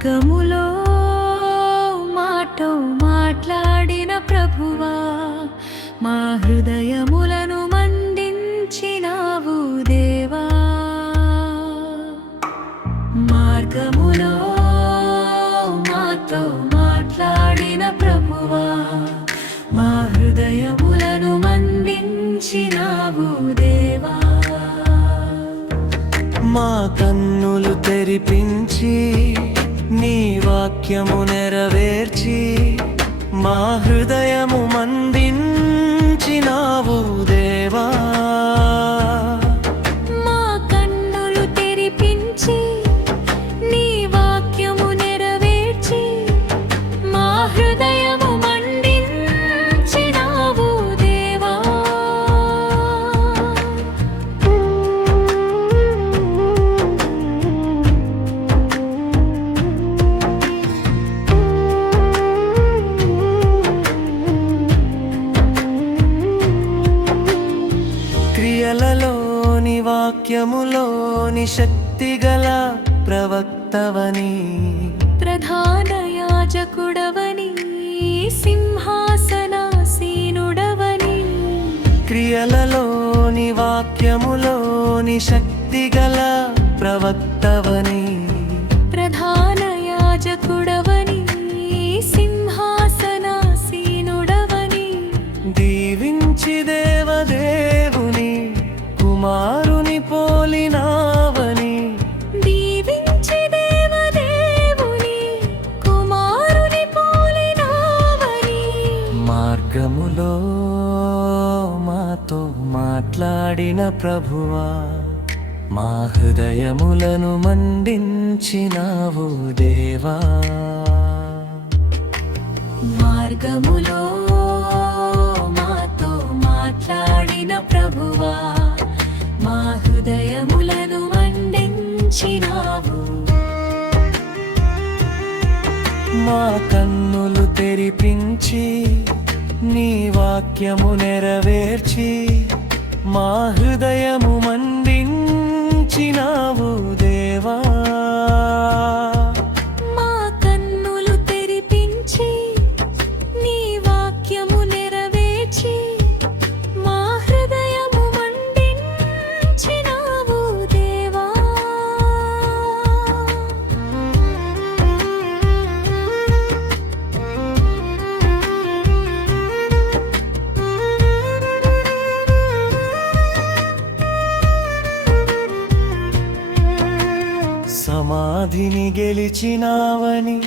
మార్గములో మాతో మాట్లాడిన ప్రభువా, మా హృదయములను మండించినావు దేవా. మార్గములో మాతో మాట్లాడిన ప్రభువా, మా హృదయములను మండించినావు దేవా. మా కన్నులు తెరిపించి నీ వాక్యము నెరవేర్చి, మా హృదయము మందించినావు దేవా. మా కన్నులు తెరిపించి నీ వాక్యము నెరవేర్చి, మా హృదయము మండించినావు దేవా. క్రియలలోని వాక్యములోని శక్తిగల ప్రవక్తవని, ప్రధాన యాజకుడవని, సింహాసనాసీనుడవని. క్రియలలోని వాక్యములోని శక్తిగల ప్రవక్తవని, ప్రధాన యాజకుడవని, సింహాసనాసీనుడవని. దీవించి దేవదేవుని కుమారుని పోలినావని, దీవించి దేవదేవుని కుమారుని పోలినావని. మార్గములో మాతో మాట్లాడిన ప్రభువా, మా హృదయములను మండించినావు దేవా. మార్గములో మాతో మాట్లాడిన ప్రభువా, మా హృదయములను మండించినావు. మా కన్నులు తెరిపించి నీ వాక్యము నెరవేర్చి, మా హృదయము మండించినావు దేవా. మా కన్నులు తెరిపించి నీ వాక్యము నెరవేర్చి, మా హృదయము మండించినావు దేవా. సమాధిని గెలిచినావని,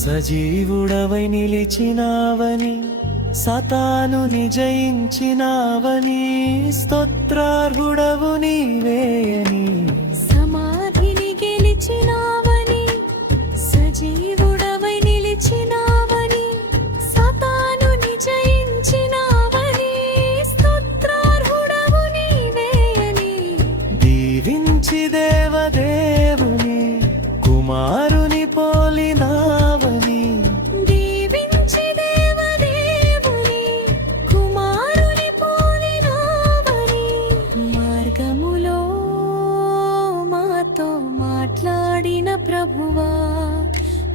సజీవుడవై నిలిచినావని, సతానుని జయించినావని, స్తోత్రార్హుడవు నీవేయని. సమాధిని గెలిచినావని, సజీవుడవై నిలిచినావని, సతానుని జయించినావని, స్తోత్రార్హుడవు నీవేయని. దీవించి దేవదేవుని కుమారుని పోలినావని, దీవించి దేవదేవుని కుమారుని పోలినావని. మార్గములో మాతో మాట్లాడిన ప్రభువా,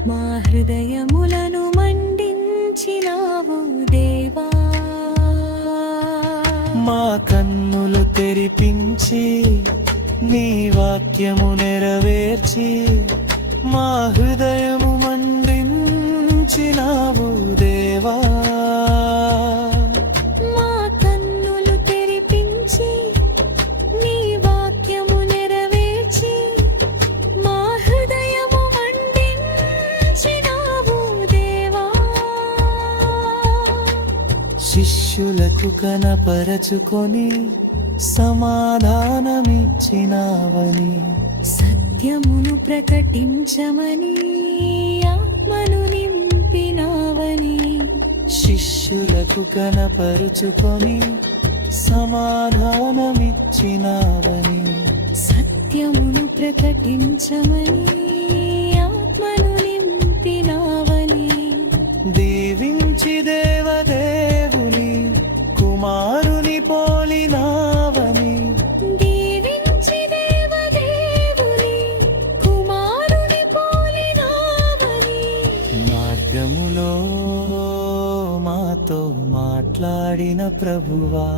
మా హృదయములను మండించినావు దేవా. మా కన్నులు తెరిపించి నీ వాక్యము నెరవేర్చి, మా హృదయము మండించినావు దేవా. మా కన్నులు తెరిపించి నీ వాక్యము నెరవేర్చి, మా హృదయము మండించినావు దేవా. శిష్యులకు కనపరచుకొని సమాధానమిచ్చినావని, సత్యమును ప్రకటించమని ఆత్మను నింపినావని. శిష్యులకు కనపరుచుకొని సమాధానమిచ్చినావని, సత్యమును ప్రకటించమని ఆత్మను నింపినావని. దీవించి దేవదేవుని కుమారుని పోలినావని, దీవించి దేవదేవుని కుమారుని పోలినావని. మాట్లాడిన ప్రభువా.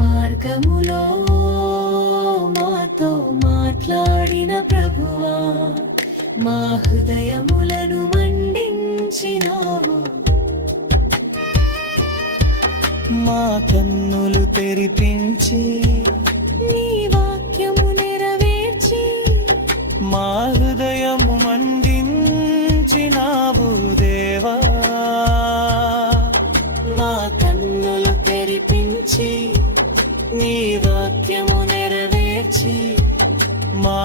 మార్గములో మాతో మాట్లాడిన ప్రభువా, మా హృదయములను మండించినావు. మా కన్నులు తెరిపించి నీ వాక్యము నెరవేర్చి, మా హృదయము మండించినావు దేవా. మా కన్నులు తెరిపించి, నీ వాక్యము నెరవేర్చి, మా